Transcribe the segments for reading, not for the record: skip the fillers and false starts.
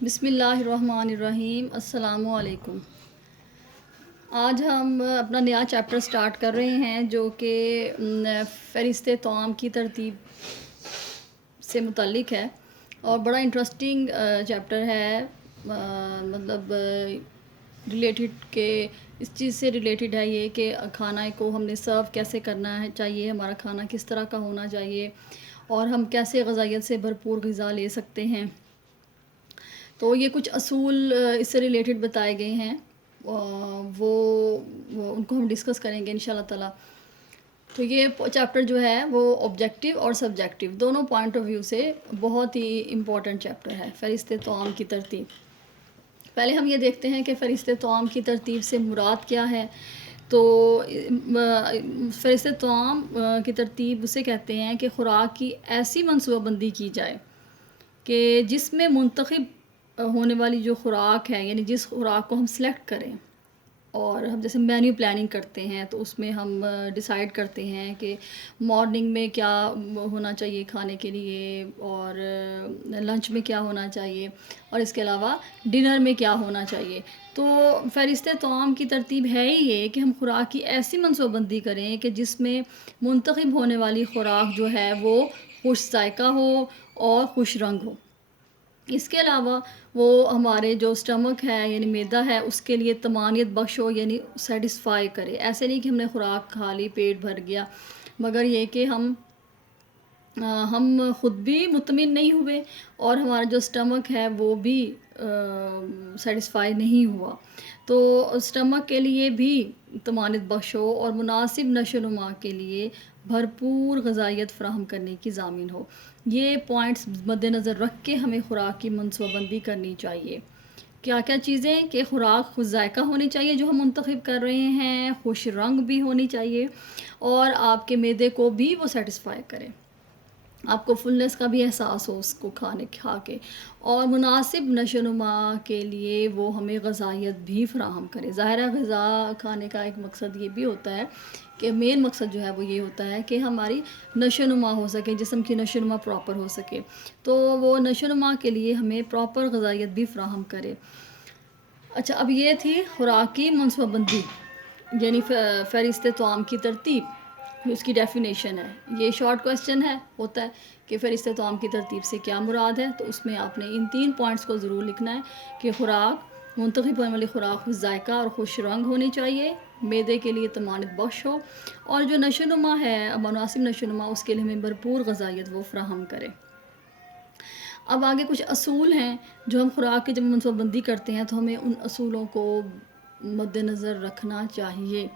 بسم اللہ الرحمن الرحیم، السلام علیکم۔ آج ہم اپنا نیا چیپٹر سٹارٹ کر رہے ہیں جو کہ فہرست طعام کی ترتیب سے متعلق ہے اور بڑا انٹرسٹنگ چیپٹر ہے، مطلب ریلیٹڈ کہ اس چیز سے ریلیٹڈ ہے یہ کہ کھانا کو ہم نے سرو کیسے کرنا ہے چاہیے، ہمارا کھانا کس طرح کا ہونا چاہیے اور ہم کیسے غذائیت سے بھرپور غذا لے سکتے ہیں۔ تو یہ کچھ اصول اس سے ریلیٹڈ بتائے گئے ہیں، وہ ان کو ہم ڈسکس کریں گے انشاءاللہ تعالی۔ تو یہ چیپٹر جو ہے وہ آبجیکٹیو اور سبجیکٹیو دونوں پوائنٹ آف ویو سے بہت ہی امپورٹنٹ چیپٹر ہے، فہرست طعام کی ترتیب۔ پہلے ہم یہ دیکھتے ہیں کہ فہرست طعام کی ترتیب سے مراد کیا ہے۔ تو فہرست طعام کی ترتیب اسے کہتے ہیں کہ خوراک کی ایسی منصوبہ بندی کی جائے کہ جس میں منتخب ہونے والی جو خوراک ہے، یعنی جس خوراک کو ہم سلیکٹ کریں، اور ہم جیسے مینیو پلاننگ کرتے ہیں تو اس میں ہم ڈیسائیڈ کرتے ہیں کہ مارننگ میں کیا ہونا چاہیے کھانے کے لیے، اور لنچ میں کیا ہونا چاہیے، اور اس کے علاوہ ڈنر میں کیا ہونا چاہیے۔ تو فہرست طعام کی ترتیب ہے ہی یہ کہ ہم خوراک کی ایسی منصوبہ بندی کریں کہ جس میں منتخب ہونے والی خوراک جو ہے وہ خوش ذائقہ ہو اور خوش رنگ ہو۔ اس کے علاوہ وہ ہمارے جو اسٹمک ہے یعنی معدہ ہے اس کے لیے طمانینت بخش ہو، یعنی سیٹسفائی کرے۔ ایسے نہیں کہ ہم نے خوراک کھا لی پیٹ بھر گیا، مگر یہ کہ ہم خود بھی مطمئن نہیں ہوئے اور ہمارا جو اسٹمک ہے وہ بھی سیٹسفائی نہیں ہوا۔ تو اسٹمک کے لیے بھی طمانینت بخش ہو اور مناسب نشو و نما کے لیے بھرپور غذائیت فراہم کرنے کی ضامن ہو۔ یہ پوائنٹس مد نظر رکھ کے ہمیں خوراک کی منصوبہ بندی کرنی چاہیے۔ کیا کیا چیزیں کہ خوراک خوش ذائقہ ہونی چاہیے جو ہم منتخب کر رہے ہیں، خوش رنگ بھی ہونی چاہیے، اور آپ کے معدے کو بھی وہ سیٹسفائی کرے، آپ کو فلنس کا بھی احساس ہو اس کو کھا کے، اور مناسب نشو و نما کے لیے وہ ہمیں غذائیت بھی فراہم کرے۔ ظاہرہ غذا کھانے کا ایک مقصد یہ بھی ہوتا ہے کہ مین مقصد جو ہے وہ یہ ہوتا ہے کہ ہماری نشو و نما ہو سکے، جسم کی نشو و نما پراپر ہو سکے، تو وہ نشو و نما کے لیے ہمیں پراپر غذائیت بھی فراہم کرے۔ اچھا، اب یہ تھی خوراک کی منصوبہ بندی یعنی فہرست طعام کی ترتیب، اس کی ڈیفینیشن ہے۔ یہ شارٹ کویسچن ہوتا ہے کہ فہرست طعام کی ترتیب سے کیا مراد ہے، تو اس میں آپ نے ان 3 پوائنٹس کو ضرور لکھنا ہے کہ خوراک منتخب ہونے والی خوراک خوش ذائقہ اور خوش رنگ ہونی چاہیے، معدے کے لیے طمانینت بخش ہو، اور جو نشو و نما ہے مناسب نشو و نما اس کے لیے ہمیں بھرپور غذائیت وہ فراہم کرے۔ اب آگے کچھ اصول ہیں جو ہم خوراک کی جب منصوبہ بندی کرتے ہیں تو ہمیں ان اصولوں کو مد نظر رکھنا چاہیے،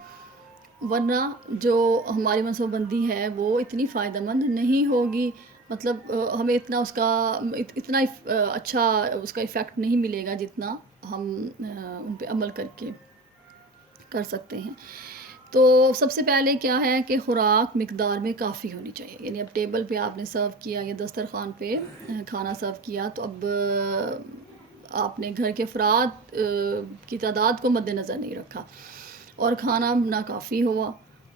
ورنہ جو ہماری منصوبہ بندی ہے وہ اتنی فائدہ مند نہیں ہوگی، مطلب ہمیں اتنا اچھا اس کا ایفیکٹ نہیں ملے گا جتنا ہم ان پہ عمل کر سکتے ہیں۔ تو سب سے پہلے کیا ہے کہ خوراک مقدار میں کافی ہونی چاہیے، یعنی اب ٹیبل پہ آپ نے سرو کیا یا دسترخوان پہ کھانا سرو کیا، تو اب آپ نے گھر کے افراد کی تعداد کو مد نظر نہیں رکھا اور کھانا ناکافی ہوا،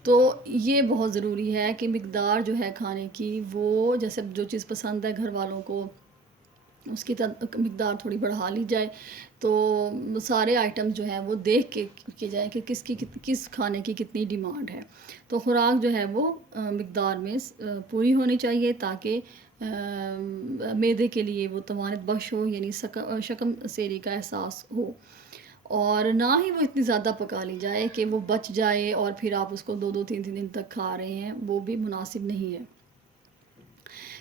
تو یہ بہت ضروری ہے کہ مقدار جو ہے کھانے کی وہ جیسے جو چیز پسند ہے گھر والوں کو اس کی مقدار تھوڑی بڑھا لی جائے، تو سارے آئٹم جو ہیں وہ دیکھ کے کی جائے کہ کس کھانے کی کتنی ڈیمانڈ ہے۔ تو خوراک جو ہے وہ مقدار میں پوری ہونی چاہیے تاکہ معدے کے لیے وہ طمانینت بخش ہو، یعنی شکم سیری کا احساس ہو، اور نہ ہی وہ اتنی زیادہ پکا لی جائے کہ وہ بچ جائے اور پھر آپ اس کو 2-3 دن تک کھا رہے ہیں، وہ بھی مناسب نہیں ہے۔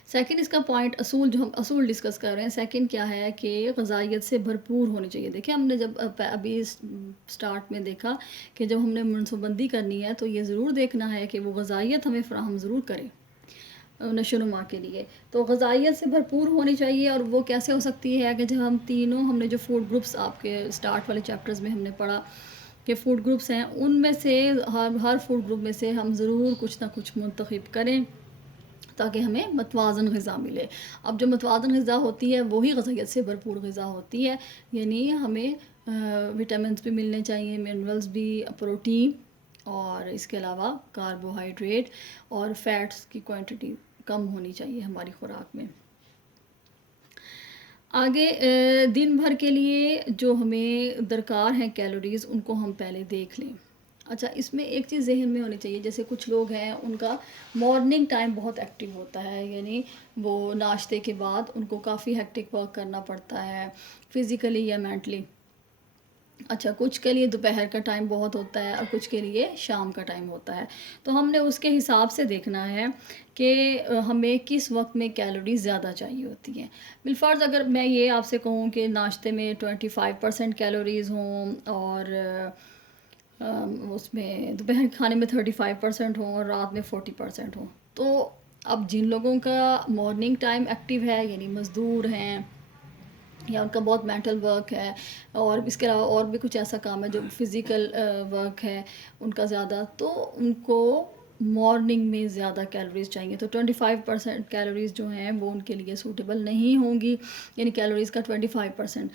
سیکنڈ اس کا پوائنٹ جو ہم اصول ڈسکس کر رہے ہیں، سیکنڈ کیا ہے کہ غذائیت سے بھرپور ہونی چاہیے۔ دیکھیں ہم نے جب ابھی سٹارٹ میں دیکھا کہ جب ہم نے منصوبہ بندی کرنی ہے تو یہ ضرور دیکھنا ہے کہ وہ غذائیت ہمیں فراہم ضرور کرے نشو و نما کے لیے، تو غذائیت سے بھرپور ہونی چاہیے۔ اور وہ کیسے ہو سکتی ہے کہ جب ہم نے جو فوڈ گروپس آپ کے سٹارٹ والے چیپٹرز میں ہم نے پڑھا کہ فوڈ گروپس ہیں، ان میں سے ہر فوڈ گروپ میں سے ہم ضرور کچھ نہ کچھ منتخب کریں تاکہ ہمیں متوازن غذا ملے۔ اب جو متوازن غذا ہوتی ہے وہی غذائیت سے بھرپور غذا ہوتی ہے، یعنی ہمیں وٹامنس بھی ملنے چاہیے، منرلز بھی، پروٹین، اور اس کے علاوہ کاربوہائیڈریٹ اور فیٹس کی کوانٹٹی کم ہونی چاہیے ہماری خوراک میں۔ آگے دن بھر کے لیے جو ہمیں درکار ہیں کیلوریز ان کو ہم پہلے دیکھ لیں. اچھا اس میں ایک چیز ذہن میں ہونی چاہیے، جیسے کچھ لوگ ہیں ان کا مارننگ ٹائم بہت ایکٹیو ہوتا ہے، یعنی وہ ناشتے کے بعد ان کو کافی ہیکٹک ورک کرنا پڑتا ہے فزیکلی یا مینٹلی. اچھا کچھ کے لیے دوپہر کا ٹائم بہت ہوتا ہے اور کچھ کے لیے شام کا ٹائم ہوتا ہے. تو ہم نے اس کے حساب سے دیکھنا ہے کہ ہمیں کس وقت میں کیلوریز زیادہ چاہیے ہوتی ہیں. بالفرض اگر میں یہ آپ سے کہوں کہ ناشتے میں 25% کیلوریز ہوں اور اس میں دوپہر کے کھانے میں 35% ہوں اور رات میں 40% ہوں، تو اب جن لوگوں کا مارننگ ٹائم ایکٹیو ہے، یعنی مزدور ہیں یا ان کا بہت مینٹل ورک ہے اور اس کے علاوہ اور بھی کچھ ایسا کام ہے جو فزیکل ورک ہے ان کا زیادہ، تو ان کو مارننگ میں زیادہ کیلوریز چاہیے. تو 25% کیلوریز جو ہیں وہ ان کے لیے سوٹیبل نہیں ہوں گی، یعنی کیلوریز کا 25%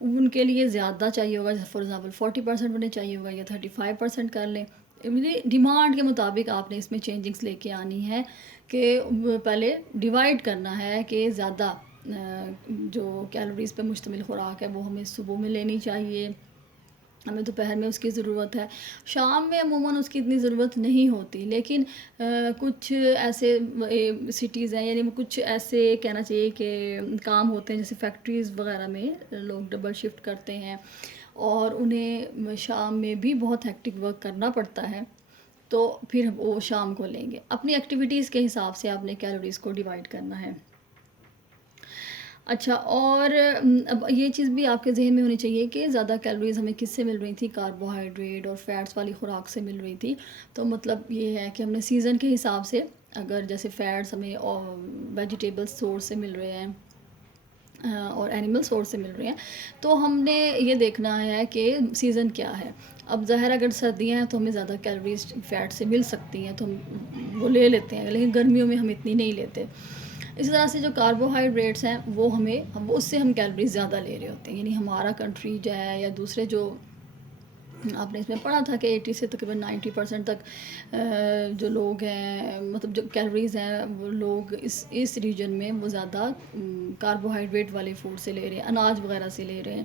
ان کے لیے زیادہ چاہیے ہوگا. جیسے فار ایگزامپل 40% انہیں چاہیے ہوگا یا 35% کر لیں. ڈیمانڈ کے مطابق آپ نے اس میں چینجنگس لے کے آنی ہے کہ پہلے ڈیوائڈ کرنا ہے کہ زیادہ جو کیلوریز پہ مشتمل خوراک ہے وہ ہمیں صبح میں لینی چاہیے، ہمیں دوپہر میں اس کی ضرورت ہے، شام میں عموماً اس کی اتنی ضرورت نہیں ہوتی. لیکن کچھ ایسے سٹیز ہیں، یعنی کچھ ایسے کہنا چاہیے کہ کام ہوتے ہیں جیسے فیکٹریز وغیرہ میں لوگ ڈبل شفٹ کرتے ہیں اور انہیں شام میں بھی بہت ہیکٹک ورک کرنا پڑتا ہے، تو پھر وہ شام کو لیں گے. اپنی ایکٹیویٹیز کے حساب سے آپ نے کیلوریز کو ڈیوائڈ کرنا ہے. اچھا اور اب یہ چیز بھی آپ کے ذہن میں ہونی چاہیے کہ زیادہ کیلوریز ہمیں کس سے مل رہی تھی، کاربوہائیڈریٹ اور فیٹس والی خوراک سے مل رہی تھی. تو مطلب یہ ہے کہ ہم نے سیزن کے حساب سے، اگر جیسے فیٹس ہمیں ویجیٹیبل سورس سے مل رہے ہیں اور اینیمل سورس سے مل رہے ہیں، تو ہم نے یہ دیکھنا ہے کہ سیزن کیا ہے. اب ظاہر اگر سردیاں ہیں تو ہمیں زیادہ کیلوریز فیٹ سے مل سکتی ہیں تو ہم وہ لے لیتے ہیں، لیکن گرمیوں میں ہم اتنی نہیں لیتے. اسی طرح سے جو کاربوہائیڈریٹس ہیں وہ اس سے ہم کیلوریز زیادہ لے رہے ہوتے ہیں. یعنی ہمارا کنٹری جو ہے یا دوسرے جو آپ نے اس میں پڑھا تھا کہ 80 سے تقریباً 90% تک جو لوگ ہیں، مطلب جو کیلوریز ہیں وہ لوگ اس ریجن میں وہ زیادہ کاربوہائیڈریٹ والے فوڈ سے لے رہے ہیں، اناج وغیرہ سے لے رہے ہیں.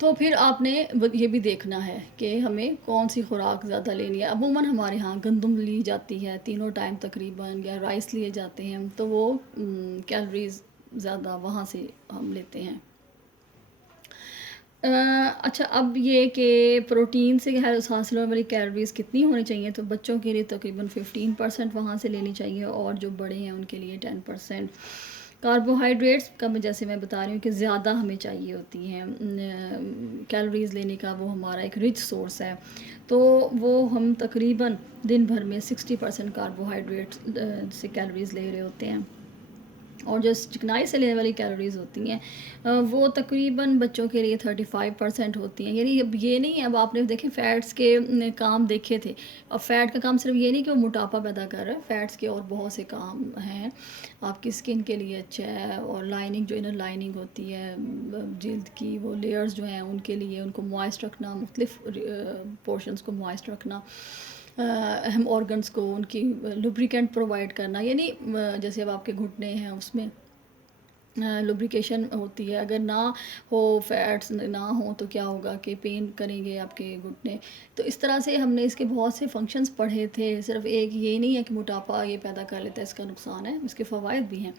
تو پھر آپ نے یہ بھی دیکھنا ہے کہ ہمیں کون سی خوراک زیادہ لینی ہے. عموماً ہمارے ہاں گندم لی جاتی ہے تینوں ٹائم تقریباً، یا رائس لیے جاتے ہیں، تو وہ کیلوریز زیادہ وہاں سے ہم لیتے ہیں. اچھا اب یہ کہ پروٹین سے حاصل ہونے والی کیلوریز کتنی ہونی چاہیے، تو بچوں کے لیے تقریباً 15% وہاں سے لینی چاہیے اور جو بڑے ہیں ان کے لیے 10%. کاربوہائیڈریٹس کا جیسے میں بتا رہی ہوں کہ زیادہ ہمیں چاہیے ہوتی ہیں کیلوریز لینے کا، وہ ہمارا ایک رچ سورس ہے. تو وہ ہم تقریباً دن بھر میں 60% کاربوہائیڈریٹ سے کیلوریز لے رہے ہوتے ہیں. اور جو چکنائی سے لینے والی کیلوریز ہوتی ہیں وہ تقریباً بچوں کے لیے 35% ہوتی ہیں. یعنی اب یہ نہیں، اب آپ نے دیکھیں فیٹس کے کام دیکھے تھے. اب فیٹ کا کام صرف یہ نہیں کہ وہ موٹاپا پیدا کر رہا ہے، فیٹس کے اور بہت سے کام ہیں. آپ کی اسکن کے لیے اچھا ہے، اور لائننگ جو انر لائننگ ہوتی ہے جلد کی، وہ لیئرز جو ہیں ان کے لیے ان کو موائسٹ رکھنا، مختلف پورشنز کو موائسٹ رکھنا، اہم آرگنز کو ان کی لوبریکینٹ پرووائڈ کرنا. یعنی جیسے اب آپ کے گھٹنے ہیں اس میں لوبریکیشن ہوتی ہے، اگر نہ ہو، فیٹس نہ ہوں تو کیا ہوگا کہ پین کریں گے آپ کے گھٹنے. تو اس طرح سے ہم نے اس کے بہت سے فنکشنز پڑھے تھے. صرف ایک یہ نہیں ہے کہ موٹاپا یہ پیدا کر لیتا ہے، اس کا نقصان ہے، اس کے فوائد بھی ہیں.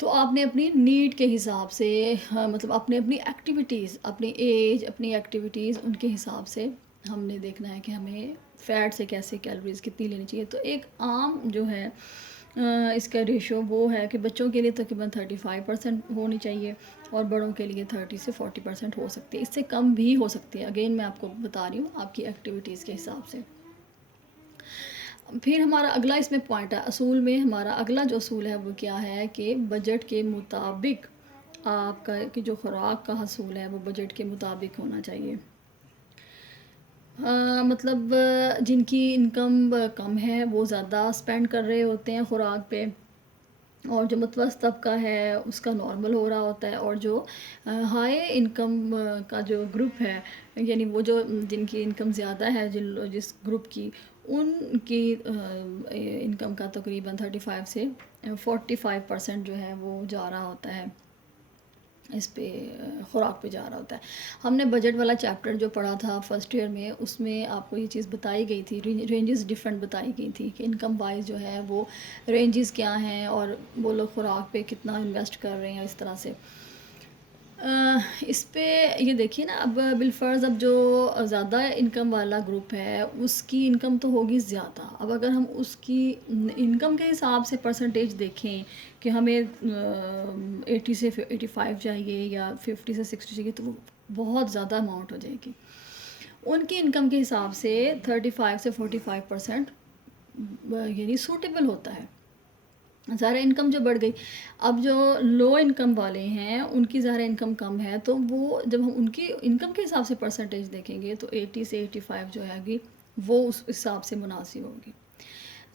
تو آپ نے اپنی نیڈ کے حساب سے مطلب اپنی ایکٹیویٹیز، اپنی ایج، اپنی ایکٹیویٹیز، ان کے حساب سے ہم نے دیکھنا ہے کہ ہمیں فیٹ سے کیسے کیلوریز کتنی لینی چاہیے. تو ایک عام جو ہے اس کا ریشو وہ ہے کہ بچوں کے لیے تقریباً 35% ہونی چاہیے اور بڑوں کے لیے 30 سے 40% ہو سکتی ہے. اس سے کم بھی ہو سکتی ہے، اگین میں آپ کو بتا رہی ہوں آپ کی ایکٹیویٹیز کے حساب سے. پھر ہمارا اگلا اس میں پوائنٹ ہے، اصول میں ہمارا اگلا جو اصول ہے وہ کیا ہے کہ بجٹ کے مطابق آپ کا کہ جو خوراک کا حصول ہے وہ بجٹ کے مطابق ہونا چاہیے. مطلب جن کی انکم کم ہے وہ زیادہ اسپینڈ کر رہے ہوتے ہیں خوراک پہ، اور جو متوسط طبقہ ہے اس کا نارمل ہو رہا ہوتا ہے. اور جو ہائی انکم کا جو گروپ ہے، یعنی وہ جو جن کی انکم زیادہ ہے، جس گروپ کی، ان کی انکم کا تقریباً 35 سے 45% جو ہے وہ جا رہا ہوتا ہے اس پہ خوراک پہ جا رہا ہوتا ہے. ہم نے بجٹ والا چیپٹر جو پڑھا تھا فرسٹ ایئر میں، اس میں آپ کو یہ چیز بتائی گئی تھی، رینجز ڈفرینٹ بتائی گئی تھی کہ انکم وائز جو ہے وہ رینجز کیا ہیں اور وہ لوگ خوراک پہ کتنا انویسٹ کر رہے ہیں اس طرح سے. اس پہ یہ دیکھیے نا، اب بالفرض اب جو زیادہ انکم والا گروپ ہے اس کی انکم تو ہوگی زیادہ. اب اگر ہم اس کی انکم کے حساب سے پرسنٹیج دیکھیں کہ ہمیں 80 سے 85 چاہیے یا 50 سے 60 چاہیے، تو وہ بہت زیادہ اماؤنٹ ہو جائے گی. ان کی انکم کے حساب سے 35 سے 45% یعنی سوٹیبل ہوتا ہے. ظاہر انکم جو بڑھ گئی، اب جو لو انکم والے ہیں ان کی ظاہر انکم کم ہے، تو وہ جب ہم ان کی انکم کے حساب سے پرسنٹیج دیکھیں گے تو 80 سے 85 جو ہے گی وہ اس حساب سے مناسب ہوگی.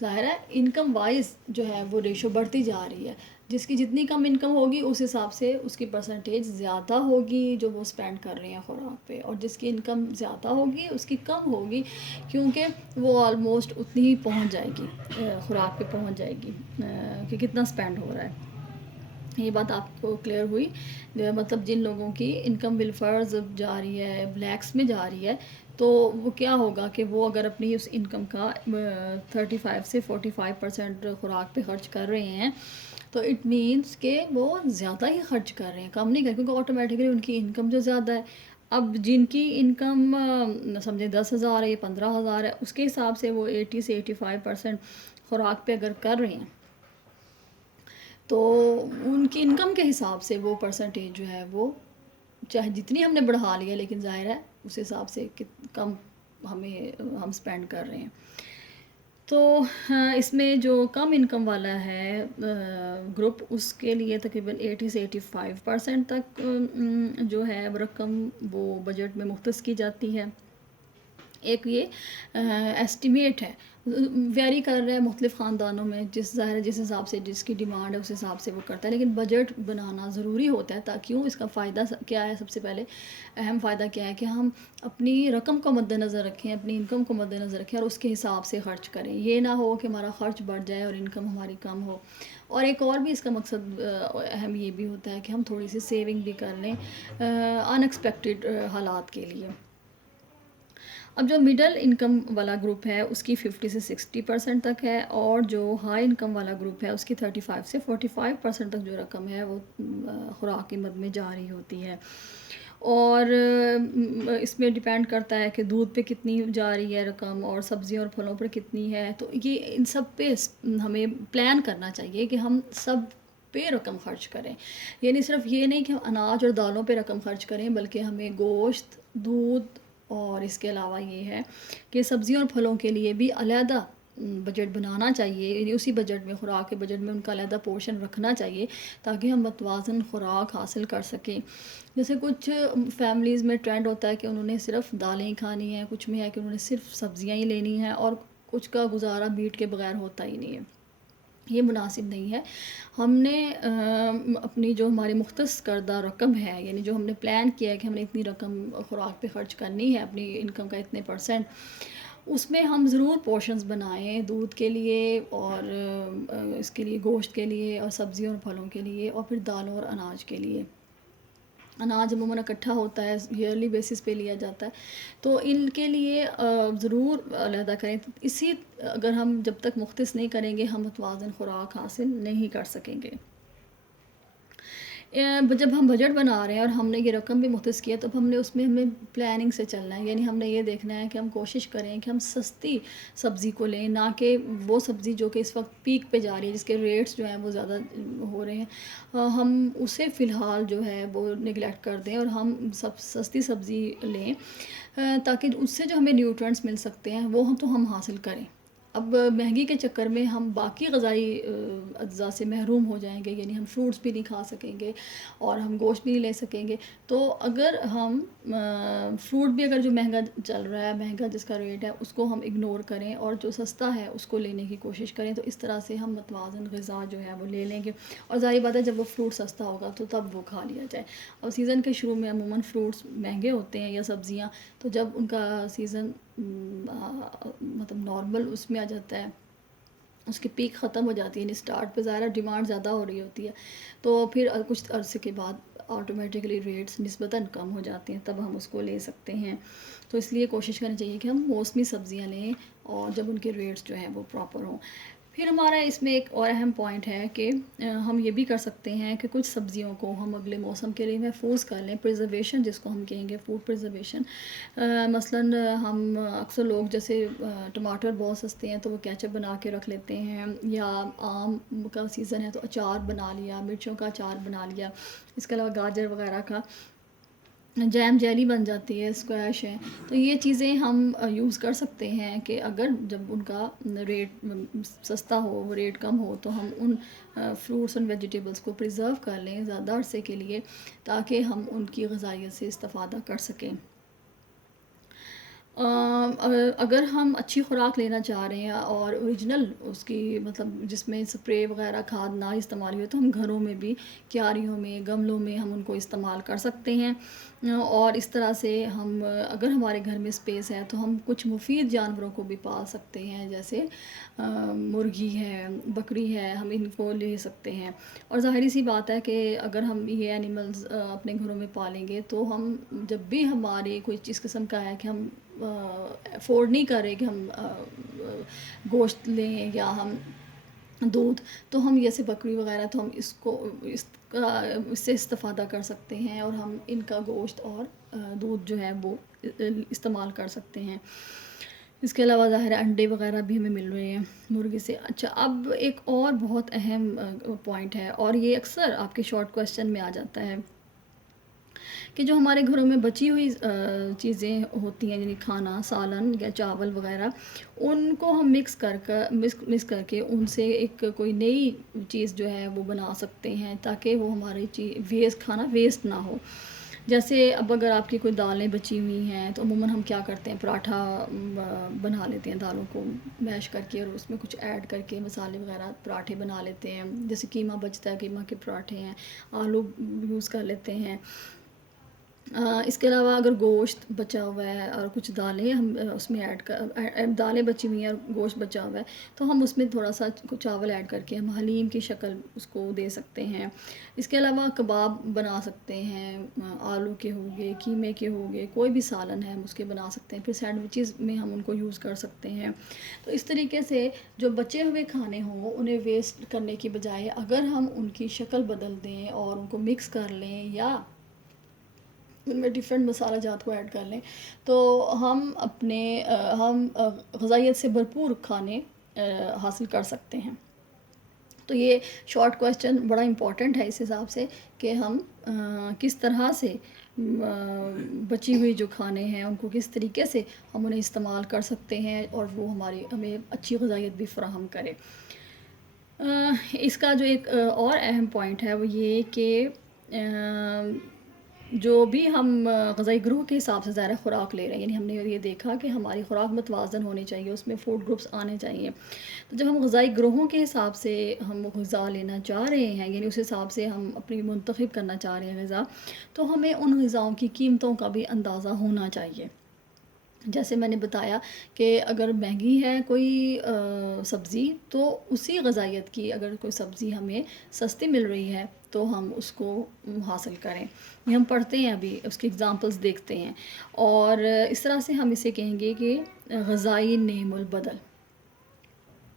ظاہر ہے انکم وائز جو ہے وہ ریشو بڑھتی جا رہی ہے. جس کی جتنی کم انکم ہوگی اس حساب سے اس کی پرسنٹیج زیادہ ہوگی جو وہ اسپینڈ کر رہے ہیں خوراک پہ، اور جس کی انکم زیادہ ہوگی اس کی کم ہوگی، کیونکہ وہ آلموسٹ اتنی ہی پہنچ جائے گی، خوراک پہ پہنچ جائے گی کہ کتنا اسپینڈ ہو رہا ہے. یہ بات آپ کو کلیئر ہوئی؟ مطلب جن لوگوں کی انکم بالفرض جا رہی ہے بلیکس میں جا رہی ہے، تو وہ کیا ہوگا کہ وہ اگر اپنی اس انکم کا 35 سے 45% خوراک پہ خرچ کر رہے ہیں، تو اٹ مینس کہ وہ زیادہ ہی خرچ کر رہے ہیں، کم نہیں کر، کیونکہ آٹومیٹکلی ان کی انکم جو زیادہ ہے. اب جن کی انکم سمجھیں 10,000 ہے یا 15,000 ہے، اس کے حساب سے وہ 80 سے 85% خوراک پہ اگر کر رہے ہیں، تو ان کی انکم کے حساب سے وہ پرسنٹیج جو ہے وہ چاہے جتنی ہم نے بڑھا لیا، لیکن ظاہر ہے اس حساب سے کم ہم اسپینڈ کر رہے ہیں. تو اس میں جو کم انکم والا ہے گروپ، اس کے لیے تقریباً 80 سے 85% تک جو ہے رقم وہ بجٹ میں مختص کی جاتی ہے. ایک یہ ایسٹیمیٹ ہے، ویری کر رہا ہے مختلف خاندانوں میں، ظاہر جس حساب سے جس کی ڈیمانڈ ہے اس حساب سے وہ کرتا ہے، لیکن بجٹ بنانا ضروری ہوتا ہے. تاکہ اس کا فائدہ کیا ہے، سب سے پہلے اہم فائدہ کیا ہے کہ ہم اپنی رقم کو مد نظر رکھیں، اپنی انکم کو مد نظر رکھیں اور اس کے حساب سے خرچ کریں. یہ نہ ہو کہ ہمارا خرچ بڑھ جائے اور انکم ہماری کم ہو. اور ایک اور بھی اس کا مقصد اہم یہ بھی ہوتا ہے کہ ہم تھوڑی سی سیونگ بھی کر لیں ان ایکسپیکٹڈ حالات کے لیے. اب جو مڈل انکم والا گروپ ہے اس کی 50 سے 60% تک ہے، اور جو ہائی انکم والا گروپ ہے اس کی 35 سے 45% تک جو رقم ہے وہ خوراک کی مد میں جا رہی ہوتی ہے. اور اس میں ڈیپینڈ کرتا ہے کہ دودھ پہ کتنی جا رہی ہے رقم اور سبزیوں اور پھلوں پر کتنی ہے. تو یہ ان سب پہ ہمیں پلان کرنا چاہیے کہ ہم سب پہ رقم خرچ کریں. یعنی صرف یہ نہیں کہ ہم اناج اور دالوں پہ رقم خرچ کریں، بلکہ ہمیں گوشت، دودھ، اور اس کے علاوہ یہ ہے کہ سبزیوں اور پھلوں کے لیے بھی علیحدہ بجٹ بنانا چاہیے. یعنی اسی بجٹ میں، خوراک کے بجٹ میں ان کا علیحدہ پورشن رکھنا چاہیے تاکہ ہم متوازن خوراک حاصل کر سکیں. جیسے کچھ فیملیز میں ٹرینڈ ہوتا ہے کہ انہوں نے صرف دالیں ہی کھانی ہیں، کچھ میں ہے کہ انہوں نے صرف سبزیاں ہی لینی ہیں، اور کچھ کا گزارا میٹ کے بغیر ہوتا ہی نہیں ہے. یہ مناسب نہیں ہے. ہم نے اپنی جو ہماری مختص کردہ رقم ہے، یعنی جو ہم نے پلان کیا ہے کہ ہم نے اتنی رقم خوراک پہ خرچ کرنی ہے، اپنی انکم کا اتنے پرسنٹ، اس میں ہم ضرور پورشنز بنائیں دودھ کے لیے، اور اس کے لیے گوشت کے لیے، اور سبزیوں اور پھلوں کے لیے، اور پھر دالوں اور اناج کے لیے. اناج عموماً اکٹھا ہوتا ہے، ایئرلی بیسس پہ لیا جاتا ہے، تو ان کے لیے ضرور علیحدہ کریں. اسی اگر ہم جب تک مختص نہیں کریں گے ہم متوازن خوراک حاصل نہیں کر سکیں گے. جب ہم بجٹ بنا رہے ہیں اور ہم نے یہ رقم بھی مختص کیا، تب ہمیں پلاننگ سے چلنا ہے. یعنی ہم نے یہ دیکھنا ہے کہ ہم کوشش کریں کہ ہم سستی سبزی کو لیں، نہ کہ وہ سبزی جو کہ اس وقت پیک پہ جا رہی ہے، جس کے ریٹس جو ہیں وہ زیادہ ہو رہے ہیں، ہم اسے فی الحال جو ہے وہ نگلیکٹ کر دیں اور ہم سستی سبزی لیں، تاکہ اس سے جو ہمیں نیوٹرینٹس مل سکتے ہیں وہ تو ہم حاصل کریں. اب مہنگی کے چکر میں ہم باقی غذائی اجزاء سے محروم ہو جائیں گے. یعنی ہم فروٹس بھی نہیں کھا سکیں گے اور ہم گوشت بھی نہیں لے سکیں گے. تو اگر ہم فروٹ بھی اگر جو مہنگا چل رہا ہے، مہنگا جس کا ریٹ ہے، اس کو ہم اگنور کریں اور جو سستا ہے اس کو لینے کی کوشش کریں. تو اس طرح سے ہم متوازن غذا جو ہے وہ لے لیں گے. اور ظاہر بات ہے جب وہ فروٹ سستا ہوگا تو تب وہ کھا لیا جائے. اور سیزن کے شروع میں عموماً فروٹس مہنگے ہوتے ہیں یا سبزیاں، تو جب ان کا سیزن مطلب نارمل اس میں آ جاتا ہے، اس کی پیک ختم ہو جاتی ہے، یعنی اسٹارٹ پہ ظاہر ڈیمانڈ زیادہ ہو رہی ہوتی ہے، تو پھر کچھ عرصے کے بعد آٹومیٹکلی ریٹس نسبتاً کم ہو جاتے ہیں، تب ہم اس کو لے سکتے ہیں. تو اس لیے کوشش کرنی چاہیے کہ ہم موسمی سبزیاں لیں اور جب ان کے ریٹس جو ہیں وہ پراپر ہوں. پھر ہمارا اس میں ایک اور اہم پوائنٹ ہے کہ ہم یہ بھی کر سکتے ہیں کہ کچھ سبزیوں کو ہم اگلے موسم کے لیے محفوظ کر لیں، پرزرویشن جس کو ہم کہیں گے، فوڈ پرزرویشن. مثلاً ہم اکثر لوگ جیسے ٹماٹر بہت سستے ہیں تو وہ کیچپ بنا کے رکھ لیتے ہیں، یا آم کا سیزن ہے تو اچار بنا لیا، مرچوں کا اچار بنا لیا. اس کے علاوہ گاجر وغیرہ کا جیم جیلی بن جاتی ہے، اسکویش ہے. تو یہ چیزیں ہم یوز کر سکتے ہیں کہ اگر جب ان کا ریٹ سستا ہو، ریٹ کم ہو، تو ہم ان فروٹس اینڈ ویجیٹیبلس کو پریزرو کر لیں زیادہ عرصے کے لیے، تاکہ ہم ان کی غذائیت سے استفادہ کر سکیں. اگر ہم اچھی خوراک لینا چاہ رہے ہیں اور اوریجنل اس کی مطلب جس میں اسپرے وغیرہ کھاد نہ استعمال ہوئے، تو ہم گھروں میں بھی کیاریوں میں، گملوں میں ہم ان کو استعمال کر سکتے ہیں. اور اس طرح سے ہم اگر ہمارے گھر میں اسپیس ہے تو ہم کچھ مفید جانوروں کو بھی پال سکتے ہیں، جیسے مرغی ہے، بکری ہے، ہم ان کو لے سکتے ہیں. اور ظاہری سی بات ہے کہ اگر ہم یہ اینیملز اپنے گھروں میں پالیں گے تو ہم جب بھی ہمارے کوئی چیز قسم کا ہے کہ ہم افورڈ نہیں کر رہے کہ ہم گوشت لیں یا ہم دودھ، تو ہم جیسے بکری وغیرہ تو ہم اس سے استفادہ کر سکتے ہیں، اور ہم ان کا گوشت اور دودھ جو ہے وہ استعمال کر سکتے ہیں. اس کے علاوہ ظاہر انڈے وغیرہ بھی ہمیں مل رہے ہیں مرغی سے. اچھا، اب ایک اور بہت اہم پوائنٹ ہے، اور یہ اکثر آپ کے شارٹ کویسچن میں آ جاتا ہے، کہ جو ہمارے گھروں میں بچی ہوئی چیزیں ہوتی ہیں، یعنی کھانا، سالن یا چاول وغیرہ، ان کو ہم مکس کر کے ان سے ایک کوئی نئی چیز جو ہے وہ بنا سکتے ہیں، تاکہ وہ ہماری کھانا ویسٹ نہ ہو. جیسے اب اگر آپ کی کوئی دالیں بچی ہوئی ہیں تو عموماً ہم کیا کرتے ہیں، پراٹھا بنا لیتے ہیں، دالوں کو میش کر کے اور اس میں کچھ ایڈ کر کے مسالے وغیرہ پراٹھے بنا لیتے ہیں. جیسے قیمہ بچتا ہے، قیمہ کے پراٹھے ہیں، آلو یوز کر لیتے ہیں. اس کے علاوہ اگر گوشت بچا ہوا ہے اور کچھ دالیں ہم اس میں دالیں بچی ہوئی ہیں اور گوشت بچا ہوا ہے، تو ہم اس میں تھوڑا سا چاول ایڈ کر کے ہم حلیم کی شکل اس کو دے سکتے ہیں. اس کے علاوہ کباب بنا سکتے ہیں، آلو کے ہو گئے، قیمے کے ہو گئے، کوئی بھی سالن ہے ہم اس کے بنا سکتے ہیں. پھر سینڈوچز میں ہم ان کو یوز کر سکتے ہیں. تو اس طریقے سے جو بچے ہوئے کھانے ہوں انہیں ویسٹ کرنے کی بجائے اگر ہم ان کی شکل بدل دیں اور ان کو مکس کر لیں یا ان میں ڈفرینٹ مسالہ جات کو ایڈ کر لیں، تو ہم غذائیت سے بھرپور کھانے حاصل کر سکتے ہیں. تو یہ شارٹ کویسچن بڑا امپورٹنٹ ہے اس حساب سے کہ ہم کس طرح سے بچی ہوئی جو کھانے ہیں ان کو کس طریقے سے ہم انہیں استعمال کر سکتے ہیں اور وہ ہمیں اچھی غذائیت بھی فراہم کرے. اس کا جو ایک اور اہم پوائنٹ ہے وہ یہ کہ جو بھی ہم غذائی گروہ کے حساب سے ظاہر خوراک لے رہے ہیں، یعنی ہم نے یہ دیکھا کہ ہماری خوراک متوازن ہونی چاہیے، اس میں فوڈ گروپس آنے چاہیے. تو جب ہم غذائی گروہوں کے حساب سے ہم غذا لینا چاہ رہے ہیں، یعنی اس حساب سے ہم اپنی منتخب کرنا چاہ رہے ہیں غذا، تو ہمیں ان غذاؤں کی قیمتوں کا بھی اندازہ ہونا چاہیے. جیسے میں نے بتایا کہ اگر مہنگی ہے کوئی سبزی، تو اسی غذائیت کی اگر کوئی سبزی ہمیں سستی مل رہی ہے تو ہم اس کو حاصل کریں. یہ ہم پڑھتے ہیں، ابھی اس کی اگزامپلس دیکھتے ہیں. اور اس طرح سے ہم اسے کہیں گے کہ غذائی نعم البدل.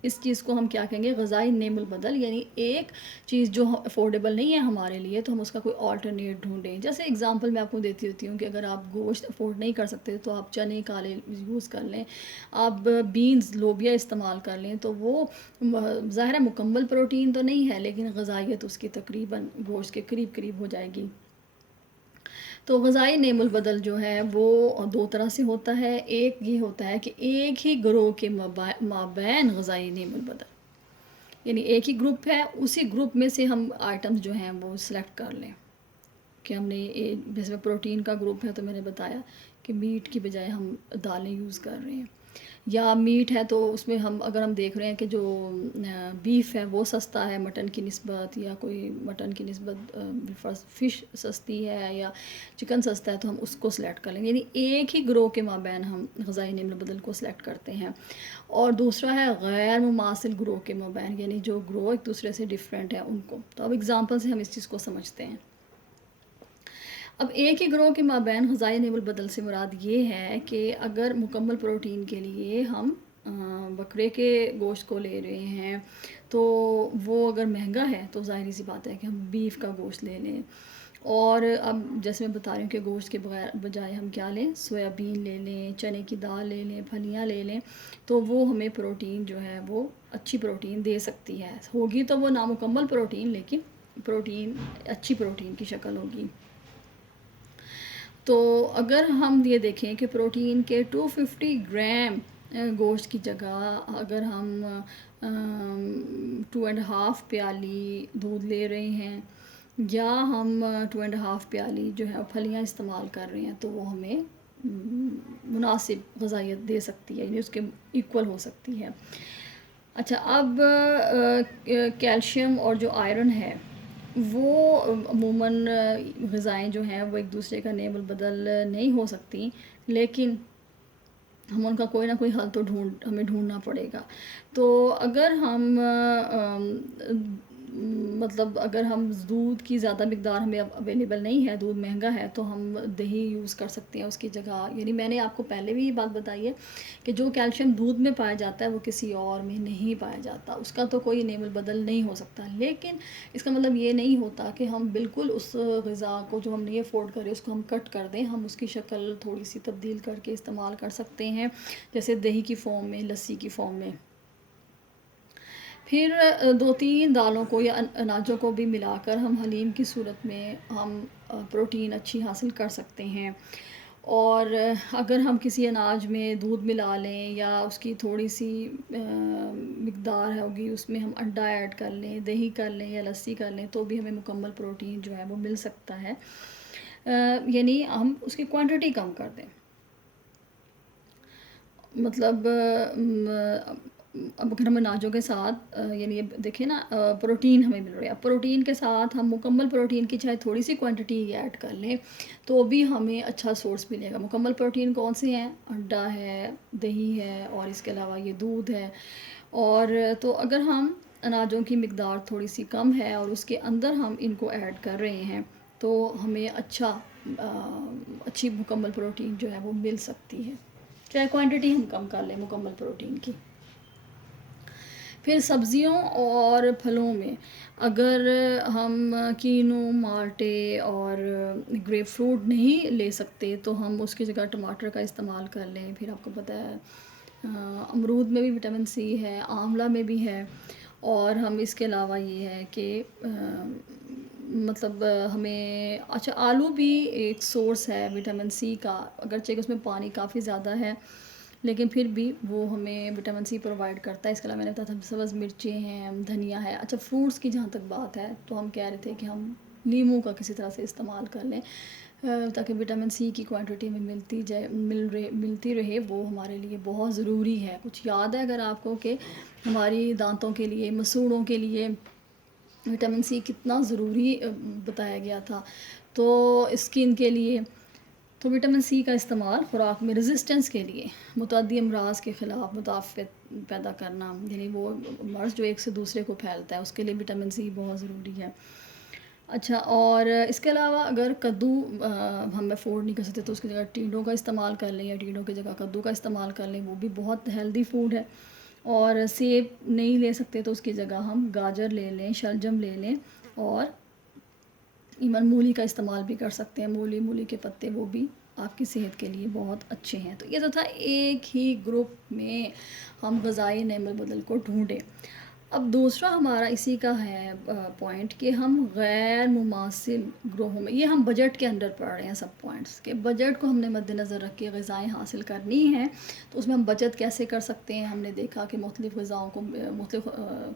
اس چیز کو ہم کیا کہیں گے؟ غذائی نعم البدل. یعنی ایک چیز جو افورڈیبل نہیں ہے ہمارے لیے تو ہم اس کا کوئی آلٹرنیٹ ڈھونڈیں. جیسے اگزامپل میں آپ کو دیتی ہوتی ہوں کہ اگر آپ گوشت افورڈ نہیں کر سکتے تو آپ چنے کالے یوز کر لیں، آپ بینز لوبیا استعمال کر لیں. تو وہ ظاہر ہے مکمل پروٹین تو نہیں ہے، لیکن غذائیت اس کی تقریباً گوشت کے قریب ہو جائے گی. تو غذائی نعم البدل جو ہے وہ دو طرح سے ہوتا ہے. ایک یہ ہوتا ہے کہ ایک ہی گروہ کے مابین غذائی نعم البدل، یعنی ایک ہی گروپ ہے، اسی گروپ میں سے ہم آئٹمز جو ہیں وہ سلیکٹ کر لیں. کہ ہم نے جیسے پروٹین کا گروپ ہے تو میں نے بتایا کہ میٹ کی بجائے ہم دالیں یوز کر رہے ہیں، یا میٹ ہے تو اس میں اگر ہم دیکھ رہے ہیں کہ جو بیف ہے وہ سستا ہے مٹن کی نسبت، یا کوئی مٹن کی نسبت فش سستی ہے یا چکن سستا ہے، تو ہم اس کو سلیکٹ کر لیں گے. یعنی ایک ہی گروہ کے مابین ہم غذائی نعم البدل کو سلیکٹ کرتے ہیں. اور دوسرا ہے غیر مماثل گروہ کے مابین، یعنی جو گروہ ایک دوسرے سے ڈفرینٹ ہے ان کو. تو اب اگزامپل سے ہم اس چیز کو سمجھتے ہیں. اب ایک ہی گروہ کے مابین غذائی نعم البدل سے مراد یہ ہے کہ اگر مکمل پروٹین کے لیے ہم بکرے کے گوشت کو لے رہے ہیں تو وہ اگر مہنگا ہے تو ظاہری سی بات ہے کہ ہم بیف کا گوشت لے لیں، اور اب جیسے میں بتا رہی ہوں کہ گوشت کے بجائے ہم کیا لیں، سویابین لے لیں، چنے کی دال لے لیں، پھلیاں لے لیں، تو وہ ہمیں پروٹین جو ہے وہ اچھی پروٹین دے سکتی ہے، ہوگی تو وہ نامکمل پروٹین لیکن پروٹین اچھی پروٹین کی شکل ہوگی۔ تو اگر ہم یہ دیکھیں کہ پروٹین کے 250 گرام گوشت کی جگہ اگر ہم 2.5 پیالی دودھ لے رہے ہیں یا ہم 2.5 پیالی جو ہے پھلیاں استعمال کر رہے ہیں تو وہ ہمیں مناسب غذائیت دے سکتی ہے، یعنی اس کے ایکول ہو سکتی ہے۔ اچھا، اب کیلشیم اور جو آئرن ہے وہ عموماً غذائیں جو ہیں وہ ایک دوسرے کا نعم البدل نہیں ہو سکتی، لیکن ہم ان کا کوئی نہ کوئی حل تو ہمیں ڈھونڈنا پڑے گا۔ تو اگر ہم مطلب اگر ہم دودھ کی زیادہ مقدار ہمیں اویلیبل نہیں ہے، دودھ مہنگا ہے، تو ہم دہی یوز کر سکتے ہیں اس کی جگہ، یعنی میں نے آپ کو پہلے بھی یہ بات بتائی ہے کہ جو کیلشیم دودھ میں پایا جاتا ہے وہ کسی اور میں نہیں پایا جاتا، اس کا تو کوئی نعم البدل نہیں ہو سکتا، لیکن اس کا مطلب یہ نہیں ہوتا کہ ہم بالکل اس غذا کو جو ہم نہیں افورڈ کرے اس کو ہم کٹ کر دیں، ہم اس کی شکل تھوڑی سی تبدیل کر کے استعمال کر سکتے ہیں، جیسے دہی کی فارم میں، لسی کی فارم میں۔ پھر 2-3 دالوں کو یا اناجوں کو بھی ملا کر ہم حلیم کی صورت میں ہم پروٹین اچھی حاصل کر سکتے ہیں، اور اگر ہم کسی اناج میں دودھ ملا لیں یا اس کی تھوڑی سی مقدار ہوگی اس میں ہم انڈا ایڈ کر لیں، دہی کر لیں یا لسی کر لیں تو بھی ہمیں مکمل پروٹین جو ہے وہ مل سکتا ہے، یعنی ہم اس کی کوانٹٹی کم کر دیں۔ مطلب اب اگر ہم اناجوں کے ساتھ یعنی دیکھیں نا پروٹین ہمیں مل رہا ہے، اب پروٹین کے ساتھ ہم مکمل پروٹین کی چاہے تھوڑی سی کوانٹٹی ایڈ کر لیں تو بھی ہمیں اچھا سورس ملے گا۔ مکمل پروٹین کون سے ہیں؟ انڈا ہے، دہی ہے، اور اس کے علاوہ یہ دودھ ہے، اور تو اگر ہم اناجوں کی مقدار تھوڑی سی کم ہے اور اس کے اندر ہم ان کو ایڈ کر رہے ہیں تو ہمیں اچھی مکمل پروٹین جو ہے وہ مل سکتی ہے، چاہے کوانٹٹی ہم کم کر لیں مکمل پروٹین کی۔ پھر سبزیوں اور پھلوں میں اگر ہم کینو، مالٹے اور گریپ فروٹ نہیں لے سکتے تو ہم اس کی جگہ ٹماٹر کا استعمال کر لیں۔ پھر آپ کو پتہ ہے امرود میں بھی وٹامن سی ہے، آملہ میں بھی ہے، اور ہم اس کے علاوہ یہ ہے کہ مطلب ہمیں اچھا آلو بھی ایک سورس ہے وٹامن سی کا، اگرچہ کہ اس میں پانی کافی زیادہ ہے لیکن پھر بھی وہ ہمیں وٹامن سی پرووائڈ کرتا ہے۔ اس کے علاوہ میں نے بتایا تھا سبز مرچیں ہیں، دھنیا ہے۔ اچھا، فروٹس کی جہاں تک بات ہے تو ہم کہہ رہے تھے کہ ہم لیموں کا کسی طرح سے استعمال کر لیں تاکہ وٹامن سی کی کوانٹٹی میں ملتی رہے، وہ ہمارے لیے بہت ضروری ہے۔ کچھ یاد ہے اگر آپ کو کہ ہماری دانتوں کے لیے، مسوڑوں کے لیے وٹامن سی کتنا ضروری بتایا گیا تھا، تو اسکن کے لیے تو وٹامن سی کا استعمال خوراک میں ریزسٹنس کے لیے، متعدی امراض کے خلاف مدافعت پیدا کرنا، یعنی وہ مرض جو ایک سے دوسرے کو پھیلتا ہے اس کے لیے وٹامن سی بہت ضروری ہے۔ اچھا، اور اس کے علاوہ اگر کدو ہم افورڈ نہیں کر سکتے تو اس کی جگہ ٹینڈوں کا استعمال کر لیں، یا ٹینڈوں کی جگہ کدو کا استعمال کر لیں، وہ بھی بہت ہیلدی فوڈ ہے۔ اور سیب نہیں لے سکتے تو اس کی جگہ ہم گاجر لے لیں، شلجم لے لیں، اور ایون مولی کا استعمال بھی کر سکتے ہیں، مولی کے پتے وہ بھی آپ کی صحت کے لیے بہت اچھے ہیں۔ تو یہ تو تھا ایک ہی گروپ میں ہم غذائی نعم البدل کو ڈھونڈیں۔ اب دوسرا ہمارا اسی کا ہے پوائنٹ کہ ہم غیر مماثل گروہوں میں، یہ ہم بجٹ کے اندر پڑھ رہے ہیں سب پوائنٹس، کہ بجٹ کو ہم نے مد نظر رکھ کے غذائیں حاصل کرنی ہیں تو اس میں ہم بچت کیسے کر سکتے ہیں۔ ہم نے دیکھا کہ مختلف غذاؤں کو، مختلف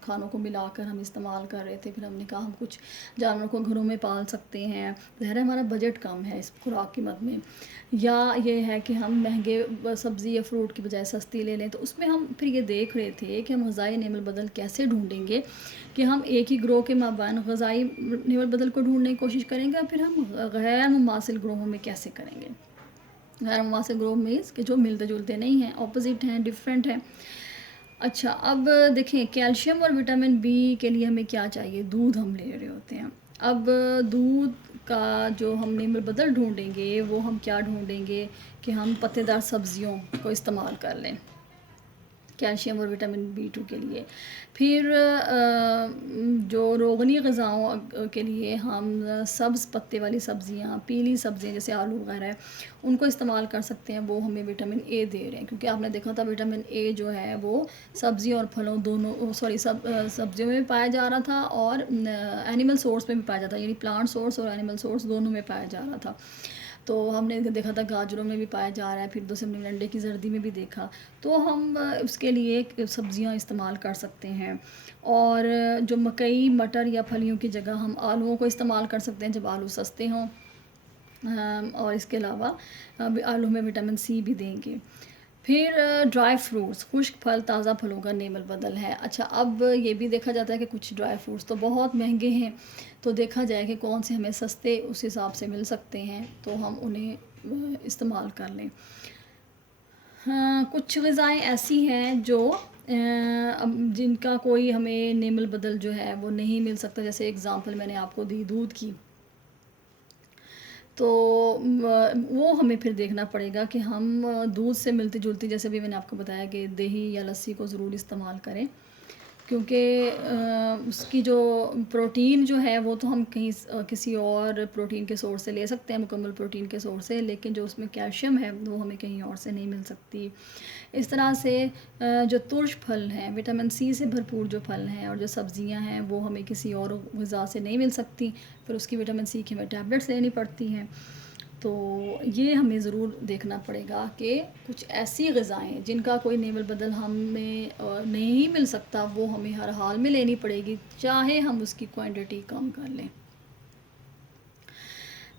کھانوں کو ملا کر ہم استعمال کر رہے تھے، پھر ہم نے کہا ہم کچھ جانوروں کو گھروں میں پال سکتے ہیں، ظاہر ہے ہمارا بجٹ کم ہے اس خوراک کی مد میں، یا یہ ہے کہ ہم مہنگے سبزی یا فروٹ کی بجائے سستی لے لیں، تو اس میں ہم پھر یہ دیکھ رہے تھے کہ ہم غذائی نعم البدل کیسے ڈھونڈیں گے، کہ ہم ایک ہی گروہ کے مابین غذائی نعم البدل کو ڈھونڈنے کی کوشش کریں گے، اور پھر ہم غیر مماثل گروہوں میں کیسے کریں گے۔ غیر مماثل گروہ مینس کہ جو ملتے جلتے نہیں ہیں، اپوزٹ ہیں، ڈفرینٹ ہیں۔ اچھا، اب دیکھیں کیلشیم اور وٹامن بی کے لیے ہمیں کیا چاہیے، دودھ ہم لے رہے ہوتے ہیں۔ اب دودھ کا جو ہم نعم البدل ڈھونڈیں گے وہ ہم کیا ڈھونڈیں گے کہ ہم پتے دار سبزیوں کو استعمال کر لیں کیلشیم اور وٹامن B2 کے لیے. پھر جو روغنی غذاؤں کے لیے ہم سبز پتے والی سبزیاں، پیلی سبزیاں جیسے آلو وغیرہ ہے ان کو استعمال کر سکتے ہیں، وہ ہمیں وٹامن A دے رہے ہیں، کیونکہ آپ نے دیکھا تھا وٹامن A جو ہے وہ سبزیوں اور پھلوں دونوں سبزیوں میں بھی پایا جا رہا تھا اور اینیمل سورس میں بھی پایا جاتا ہے، یعنی پلانٹ سورس اور اینیمل سورس دونوں میں پایا جا رہا تھا. تو ہم نے دیکھا تھا گاجروں میں بھی پایا جا رہا ہے، پھر دوسرے ہم نے انڈے کی زردی میں بھی دیکھا. تو ہم اس کے لیے سبزیاں استعمال کر سکتے ہیں. اور جو مکئی، مٹر یا پھلیوں کی جگہ ہم آلوؤں کو استعمال کر سکتے ہیں جب آلو سستے ہوں. اور اس کے علاوہ آلو میں وٹامن C بھی دیں گے. پھر ڈرائی فروٹس، خشک پھل تازہ پھلوں کا نعم البدل ہے. اچھا اب یہ بھی دیکھا جاتا ہے کہ کچھ ڈرائی فروٹس تو بہت مہنگے ہیں، تو دیکھا جائے کہ کون سے ہمیں سستے اس حساب سے مل سکتے ہیں تو ہم انہیں استعمال کر لیں. کچھ غذائیں ایسی ہیں جو جن کا کوئی ہمیں نعم البدل جو ہے وہ نہیں مل سکتا. جیسے اگزامپل میں نے آپ کو دی دودھ کی، تو وہ ہمیں پھر دیکھنا پڑے گا کہ ہم دودھ سے ملتی جلتی، جیسے بھی میں نے آپ کو بتایا کہ دہی یا لسی کو ضرور استعمال کریں، کیونکہ اس کی جو پروٹین جو ہے وہ تو ہم کہیں کسی اور پروٹین کے سورس سے لے سکتے ہیں، مکمل پروٹین کے سورس سے، لیکن جو اس میں کیلشیم ہے وہ ہمیں کہیں اور سے نہیں مل سکتی. اس طرح سے جو ترش پھل ہیں، وٹامن C سے بھرپور جو پھل ہیں اور جو سبزیاں ہیں وہ ہمیں کسی اور غذا سے نہیں مل سکتی، پھر اس کی وٹامن C کی ہمیں ٹیبلٹس لینی پڑتی ہیں. تو یہ ہمیں ضرور دیکھنا پڑے گا کہ کچھ ایسی غذائیں جن کا کوئی نعم البدل ہمیں نہیں مل سکتا وہ ہمیں ہر حال میں لینی پڑے گی، چاہے ہم اس کی کوانٹٹی کم کر لیں.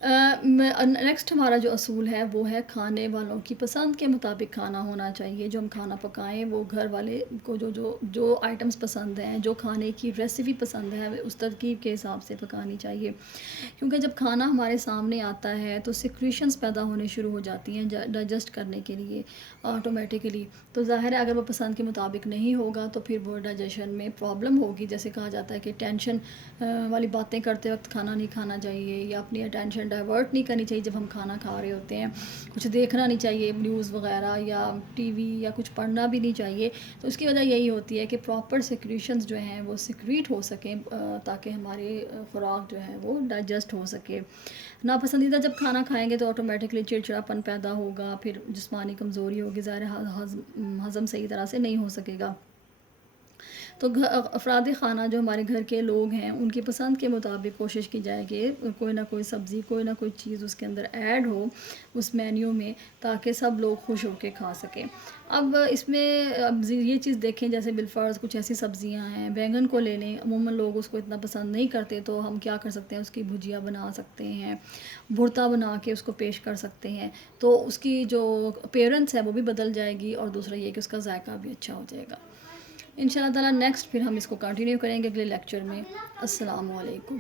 نیکسٹ ہمارا جو اصول ہے وہ ہے کھانے والوں کی پسند کے مطابق کھانا ہونا چاہیے. جو ہم کھانا پکائیں وہ گھر والے کو جو آئٹمس پسند ہیں، جو کھانے کی ریسیپی پسند ہے، اس ترکیب کے حساب سے پکانی چاہیے. کیونکہ جب کھانا ہمارے سامنے آتا ہے تو سیکریشنز پیدا ہونے شروع ہو جاتی ہیں ڈائجسٹ کرنے کے لیے آٹومیٹیکلی. تو ظاہر ہے اگر وہ پسند کے مطابق نہیں ہوگا تو پھر وہ ڈائجیشن میں پرابلم ہوگی. جیسے کہا جاتا ہے کہ ٹینشن والی باتیں کرتے وقت کھانا نہیں کھانا چاہیے، یا اپنی اٹینشن ڈائیورٹ نہیں کرنی چاہیے جب ہم کھانا کھا رہے ہوتے ہیں، کچھ دیکھنا نہیں چاہیے نیوز وغیرہ یا ٹی وی، یا کچھ پڑھنا بھی نہیں چاہیے. تو اس کی وجہ یہی ہوتی ہے کہ پراپر سیکریشنز جو ہیں وہ سیکریٹ ہو سکیں تاکہ ہماری خوراک جو ہے وہ ڈائجسٹ ہو سکے. ناپسندیدہ جب کھانا کھائیں گے تو آٹومیٹکلی چڑچڑاپن پیدا ہوگا، پھر جسمانی کمزوری ہوگی، ظاہر ہضم صحیح طرح سے نہیں ہو سکے گا. تو افراد خانہ جو ہمارے گھر کے لوگ ہیں ان کی پسند کے مطابق کوشش کی جائے کہ کوئی نہ کوئی سبزی، کوئی نہ کوئی چیز اس کے اندر ایڈ ہو اس مینیو میں، تاکہ سب لوگ خوش ہو کے کھا سکیں. اب اس میں یہ چیز دیکھیں، جیسے بالفرض کچھ ایسی سبزیاں ہیں، بیگن کو لے لیں، عموماً لوگ اس کو اتنا پسند نہیں کرتے، تو ہم کیا کر سکتے ہیں، اس کی بھجیا بنا سکتے ہیں، بھرتا بنا کے اس کو پیش کر سکتے ہیں. تو اس کی جو اپیرنس ہے وہ بھی بدل جائے گی، اور دوسرا یہ کہ اس کا ذائقہ بھی اچھا ہو جائے گا. انشاءاللہ تعالیٰ نیکسٹ پھر ہم اس کو کنٹینیو کریں گے اگلے لیکچر میں. السلام علیکم.